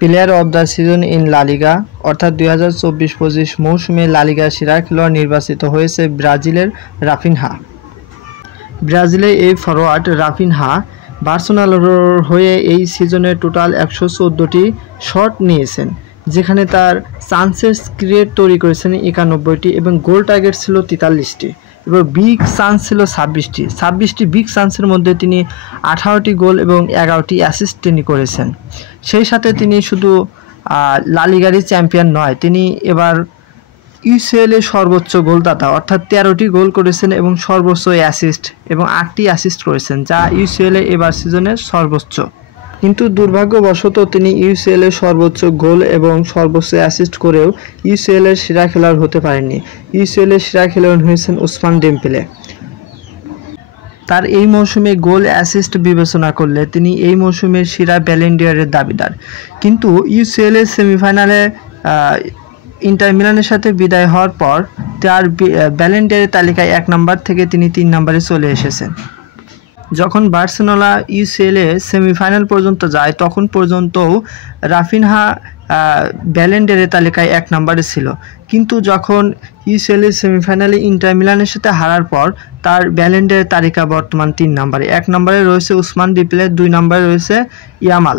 Player of the season in লা লিগা অর্থাৎ 2024-25 মৌসুমে লা লিগার সেরা খেলোয়াড় নির্বাচিত হয়েছে ব্রাজিলের রাফিনহা। ব্রাজিলের এই ফরোয়ার্ড রাফিনহা বার্সেলোনার হয়ে এই সিজনে টোটাল 114টি শট নিয়েছেন, যেখানে তার চান্সেস ক্রিয়েট তৈরি করেছেন 91টি এবং গোল টার্গেট ছিল 43টি এবং বিগ চান্স ছিল 26টি বিগ চান্সের মধ্যে তিনি 18টি গোল এবং 11টি অ্যাসিস্ট তিনি করেছেন। সেই সাথে তিনি শুধু লা লিগারই চ্যাম্পিয়ন নয়, তিনি এবার ইউসিএল এর সর্বোচ্চ গোলদাতা অর্থাৎ 13টি গোল করেছেন এবং সর্বোচ্চ অ্যাসিস্ট এবং 8টি অ্যাসিস্ট করেছেন, যা ইউসিএল এ এবার সিজনের সর্বোচ্চ। কিন্তু দুর্ভাগ্যবশত তিনি ইউসিএল এর সর্বোচ্চ গোল এবং সর্বোচ্চ অ্যাসিস্ট করেও ইউসিএল এর সেরা খেলোয়াড় হতে পারেননি। ইউসিএল এর সেরা খেলোয়াড় হয়েছেন ওসমান ডেম্বেলে। তার এই মৌসুমে গোল অ্যাসিস্ট বিবেচনা করলে তিনি এই মৌসুমের সেরা ব্যালন ডি'অরের দাবিদার। কিন্তু ইউসিএল এর সেমিফাইনালে ইন্টার মিলানের সাথে বিদায় হওয়ার পর তার ব্যালন ডি'অরের তালিকায় 1 নম্বর থেকে তিনি 3 নম্বরে চলে এসেছেন। যখন বার্সেলোনা ইউসিএল এ সেমিফাইনাল পর্যন্ত যায় তখন পর্যন্তও রাফিনহা ব্যালন ডি'অরের তালিকায় 1 নম্বরে ছিল, কিন্তু যখন ইউসিএল এর সেমিফাইনালে ইন্টার মিলানের সাথে হারার পর তার ব্যালন ডি'অরের তালিকা বর্তমান 3 নম্বরে। 1 নম্বরে রয়েছে ওসমান ডেম্বেলে, 2 নম্বরে রয়েছে ইয়ামাল।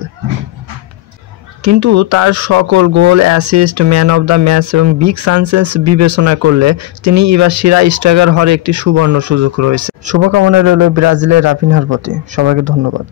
কিন্তু তার সকল goal, assist, man of the match এবং বিগ চান্সেস বিবেচনা করলে তিনি এবার সেরা স্ট্রাইকার হওয়ার একটি সুবর্ণ সুযোগ রয়েছে। শুভকামনা রইল ব্রাজিলের রাফিনহার প্রতি। সবাইকে ধন্যবাদ।